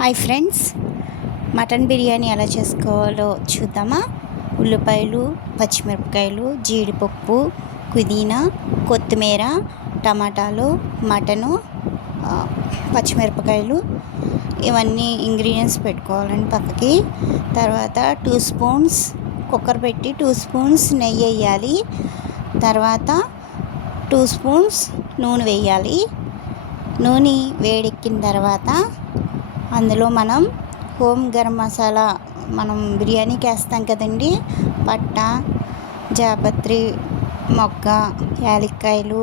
Hi friends, mutton biryani ఎలా చేసుకోవాలో చూద్దామా. ఉల్లిపాయలు, పచ్చిమిరపకాయలు, జీడిపప్పు, పుదీనా, కొత్తిమీర, టమాటాలు, మటను, పచ్చిమిరపకాయలు ఇవన్నీ ఇంగ్రీడియంట్స్ పెట్టుకోవాలండి పక్కకి. తర్వాత 2 స్పూన్స్ కుక్కర్ పెట్టి 2 స్పూన్స్ నెయ్యి వేయాలి. తర్వాత 2 స్పూన్స్ నూనె వేయాలి. నూనె వేడెక్కిన తర్వాత అందులో మనం హోమ్ గరం మసాలా మనం బిర్యానీకి వేస్తాం కదండి, పట్ట, జాపత్రి, మొగ్గ, యాలక్కాయలు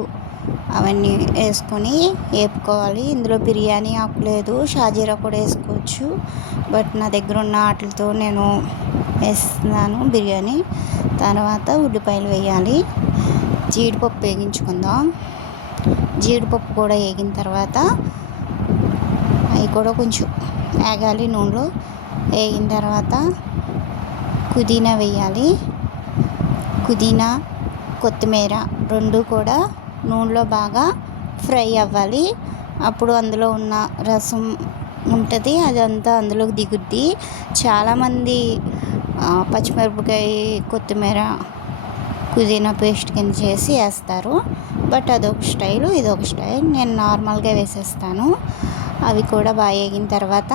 అవన్నీ వేసుకొని వేపుకోవాలి. ఇందులో బిర్యానీ ఆకు లేదు, షాజీరా కూడా వేసుకోవచ్చు. బట్ నా దగ్గర ఉన్న వాటితో నేను వేస్తున్నాను బిర్యానీ. తర్వాత ఉల్లిపాయలు వేయాలి. జీడిపప్పు వేగించుకుందాం. జీడిపప్పు కూడా వేగిన తర్వాత అవి కూడా కొంచెం వేగాలి నూనెలో. వేగిన తర్వాత పుదీనా వేయాలి. పుదీనా, కొత్తిమీర రెండు కూడా నూనెలో బాగా ఫ్రై అవ్వాలి. అప్పుడు అందులో ఉన్న రసం ఉంటుంది, అదంతా అందులోకి దిగుద్ది. చాలామంది పచ్చిమిరపకాయ, కొత్తిమీర, పుదీనా పేస్ట్ కింద చేసి వేస్తారు. బట్ అదొక స్టైలు, ఇదొక స్టైల్. నేను నార్మల్గా వేసేస్తాను. అవి కూడా బాగా వేగిన తర్వాత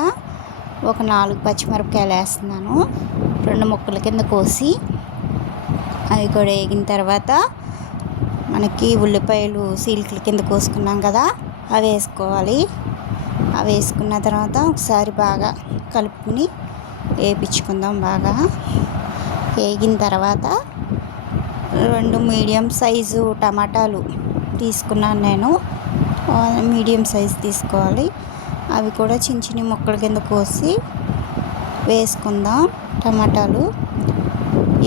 ఒక 4 పచ్చిమిరపకాయలు వేస్తున్నాను, 2 ముక్కల కింద కోసి. అవి కూడా వేగిన తర్వాత మనకి ఉల్లిపాయలు సీలికల కింద కోసుకున్నాం కదా, అవి వేసుకోవాలి. అవి వేసుకున్న తర్వాత ఒకసారి బాగా కలుపుకుని వేపించుకుందాం. బాగా వేగిన తర్వాత 2 మీడియం సైజు టమాటాలు తీసుకున్నాను నేను. మీడియం సైజు తీసుకోవాలి. అవి కూడా చిన్న చిన్న ముక్కల కింద కోసి వేసుకుందాం టమాటాలు.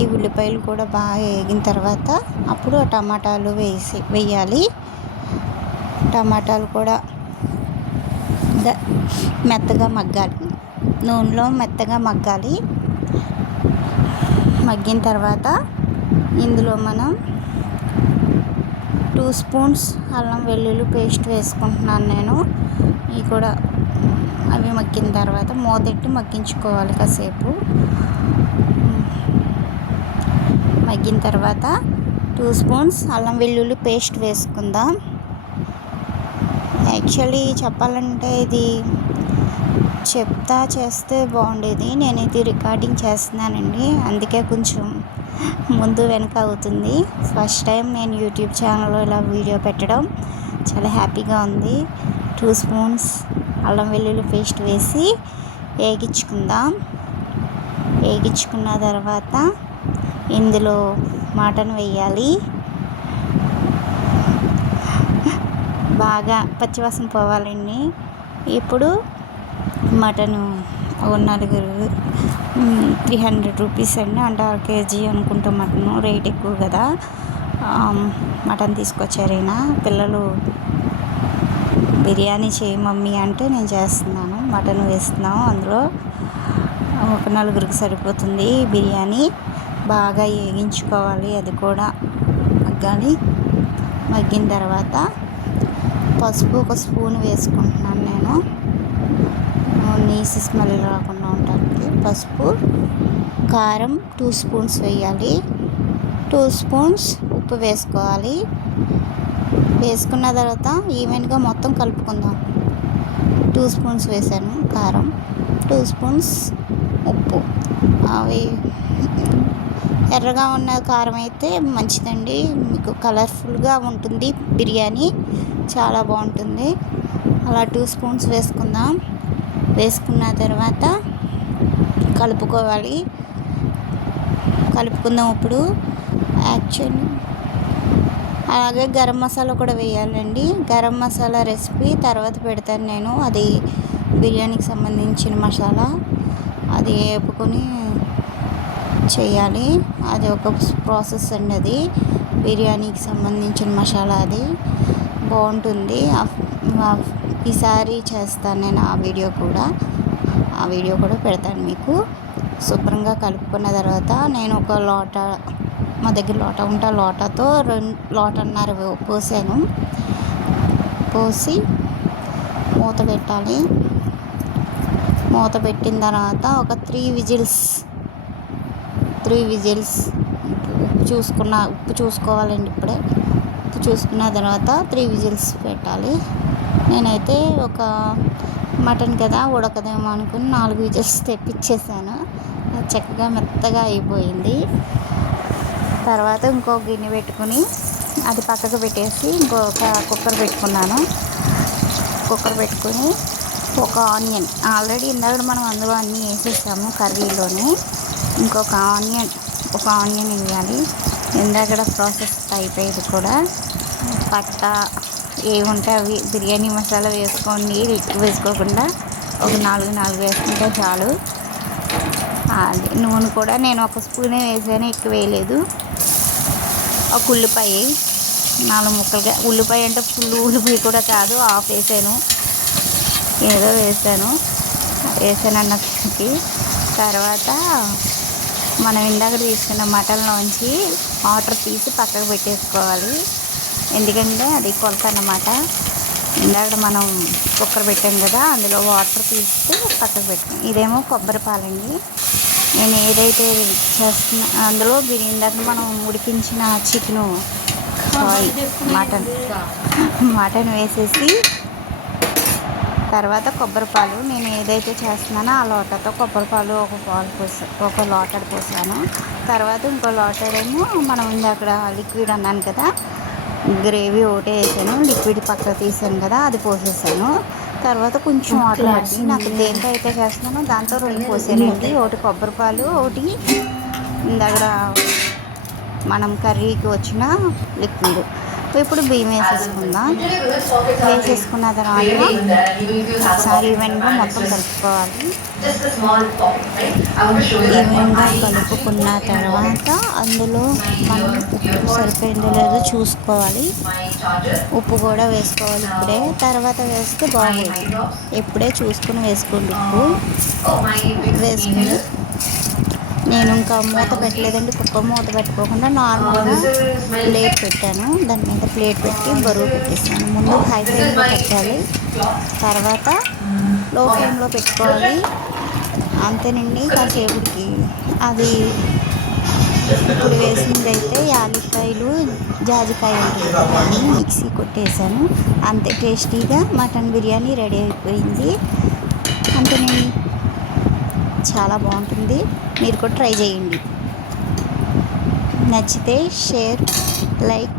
ఈ ఉల్లిపాయలు కూడా బాగా వేగిన తర్వాత అప్పుడు ఆ టమాటాలు వేయాలి. టమాటాలు కూడా మెత్తగా మగ్గాలి, నూనెలో మెత్తగా మగ్గాలి. మగ్గిన తర్వాత ఇందులో మనం 2 స్పూన్స్ అల్లం వెల్లుల్లి పేస్ట్ వేసుకుంటున్నాను నేను. ఇవి కూడా అవి మగ్గిన తర్వాత మూతెట్టి మగ్గించుకోవాలి కాసేపు. మగ్గిన తర్వాత 2 స్పూన్స్ అల్లం వెల్లుల్లి పేస్ట్ వేసుకుందాం. యాక్చువల్లీ చెప్పాలంటే ఇది చెప్తా చేస్తే బాగుండేది, నేను ఇది రికార్డింగ్ చేస్తున్నానండి, అందుకే కొంచెం ముందు వెనక అవుతుంది. ఫస్ట్ టైం నేను యూట్యూబ్ ఛానల్లో ఇలా వీడియో పెట్టడం చాలా హ్యాపీగా ఉంది. 2 స్పూన్స్ అల్లం వెల్లుల్లి పేస్ట్ వేసి వేగించుకుందాం. వేగించుకున్న తర్వాత ఇందులో మటన్ వేయాలి. బాగా పచ్చివాసన పోవాలండి. ఇప్పుడు మటను ఒక 300 రూపీస్ అండి, అంటే 1 కేజీ అనుకుంటా. మటను రేట్ ఎక్కువ కదా. మటన్ తీసుకొచ్చారైనా పిల్లలు బిర్యానీ చేయి మమ్మీ అంటే నేను చేస్తున్నాను. మటన్ వేస్తున్నాము అందులో. ఒక 4 సరిపోతుంది బిర్యానీ. బాగా వేగించుకోవాలి, అది కూడా మగ్గాలి. మగ్గిన తర్వాత పసుపు 1 స్పూన్ వేసుకుంటున్నాను నేను, నీసు స్మెల్ రాకుండా ఉండడానికి. పసుపు, కారం 2 స్పూన్స్ వేయాలి. 2 స్పూన్స్ ఉప్పు వేసుకోవాలి. వేసుకున్న తర్వాత ఈవెన్గా మొత్తం కలుపుకుందాం. 2 స్పూన్స్ వేసాను కారం, 2 స్పూన్స్ ఉప్పు. అవి ఎర్రగా ఉన్న కారం అయితే మంచిదండి, మీకు కలర్ఫుల్గా ఉంటుంది బిర్యానీ, చాలా బాగుంటుంది. అలా 2 స్పూన్స్ వేసుకుందాం. వేసుకున్న తర్వాత కలుపుకోవాలి. కలుపుకుందాం. ఇప్పుడు యాక్చువల్లీ అలాగే గరం మసాలా కూడా వేయాలండి. గరం మసాలా రెసిపీ తర్వాత పెడతాను నేను, అది బిర్యానీకి సంబంధించిన మసాలా. అది వేపుకొని చేయాలి, అది ఒక ప్రాసెస్ అండి. అది బిర్యానీకి సంబంధించిన మసాలా, అది బాగుంటుంది. ఈసారి చేస్తాను నేను ఆ వీడియో కూడా పెడతాను మీకు. శుభ్రంగా కలుపుకున్న తర్వాత నేను ఒక లోట, మా దగ్గర లోట ఉంటే లోటతో 2 లోటన్నర పోసాను. పోసి మూత పెట్టాలి. మూత పెట్టిన తర్వాత ఒక 3 విజిల్స్ ఉప్పు చూసుకోవాలండి. ఇప్పుడే ఉప్పు చూసుకున్న తర్వాత 3 విజిల్స్ పెట్టాలి. నేనైతే ఒక మటన్ కదా ఉడకదేమో అనుకుని 4 విజిల్స్ తెప్పించేసాను. అది చక్కగా మెత్తగా అయిపోయింది. తర్వాత ఇంకో గిన్నె పెట్టుకుని అది పక్కకు పెట్టేసి ఇంకొక కుక్కర్ పెట్టుకున్నాను. కుక్కర్ పెట్టుకుని ఒక ఆనియన్ ఆల్రెడీ ఇందాక మనం అందులో అన్నీ వేసేసాము కర్రీలోనే. ఇంకొక ఆనియన్ వేయాలి. ఇందాక ప్రాసెస్ అయిపోయేది కూడా. పట్ట ఏముంటే అవి బిర్యానీ మసాలా వేసుకోండి, ఎక్కువ వేసుకోకుండా ఒక 4 వేసుకుంటే చాలు. అది నూనె కూడా నేను ఒక స్పూనే వేసాను, ఎక్కువ వేయలేదు. ఒక ఉల్లిపాయ 4 ముక్కలుగా, ఉల్లిపాయ అంటే ఫుల్ ఉల్లిపాయ కూడా కాదు, హాఫ్ వేసాను, ఏదో వేసాను అన్నకి. తర్వాత మనం ఇందాక తీసుకున్న మటన్లోంచి వాటర్ తీసి పక్కకు పెట్టేసుకోవాలి. ఎందుకంటే అది కొలత అన్నమాట. ఇందాక మనం కుక్కర్ పెట్టాం కదా, అందులో వాటర్ తీసి పక్కకు పెట్టుకుని. ఇదేమో కొబ్బరి పాలండి. నేను ఏదైతే చేస్తున్నా అందులో ఇందాక మనం ఉడికించిన మటన్ వేసేసి తర్వాత కొబ్బరి పాలు, నేను ఏదైతే చేస్తున్నానో ఆ లోటతో కొబ్బరి పాలు ఒక లోటడు పోసాను. తర్వాత ఇంకో లోటడేమో మనం ఇందాక లిక్విడ్ అన్నాను కదా, గ్రేవీ ఒకటే వేసాను, లిక్విడ్ పక్కకు తీసాను కదా అది పోసేసాను. తర్వాత కొంచెం వాటర్ పట్టి నాకు దేంతో అయితే చేస్తున్నానో దాంతో 2 పోసానండి. ఒకటి కొబ్బరి పాలు, ఒకటి ఇందాక మనం కర్రీకి వచ్చిన లిక్విడ్. ఇప్పుడు బియ్యం వేసేసుకుందాం. వేసేసుకున్న తర్వాత ఒకసారి ఈవెన్గా మొత్తం కలుపుకోవాలి. ఈవెన్గా కలుపుకున్న తర్వాత అందులో మనం ఉప్పు సరిపోయిందో లేదో చూసుకోవాలి. ఉప్పు కూడా వేసుకోవాలి ఇప్పుడే, తర్వాత వేస్తే బాగోదు. ఇప్పుడే చూసుకుని వేసుకోండి. ఉప్పు వేసుకుని నేను ఇంకా మూత పెట్టలేదండి. కుక్కర్ మూత పెట్టుకోకుండా నార్మల్గా ప్లేట్ పెట్టాను, దాని మీద ప్లేట్ పెట్టి బరువు పెట్టేసాను. ముందు హై ఫ్లేమ్లో పెట్టాలి, తర్వాత లో ఫ్లేమ్లో పెట్టుకోవాలి. అంతేనండి. కాసేపటికి అది ఇప్పుడు వేసింది అయితే యాలక్కాయలు, జాజికాయ ఉంటుంది కదా, మిక్సీ కొట్టేసాను. అంతే, టేస్టీగా మటన్ బిర్యానీ రెడీ అయిపోయింది. అంతేనండి, చాలా బాగుంటుంది. మీరు కూడా ట్రై చేయండి. నచ్చితే షేర్, లైక్.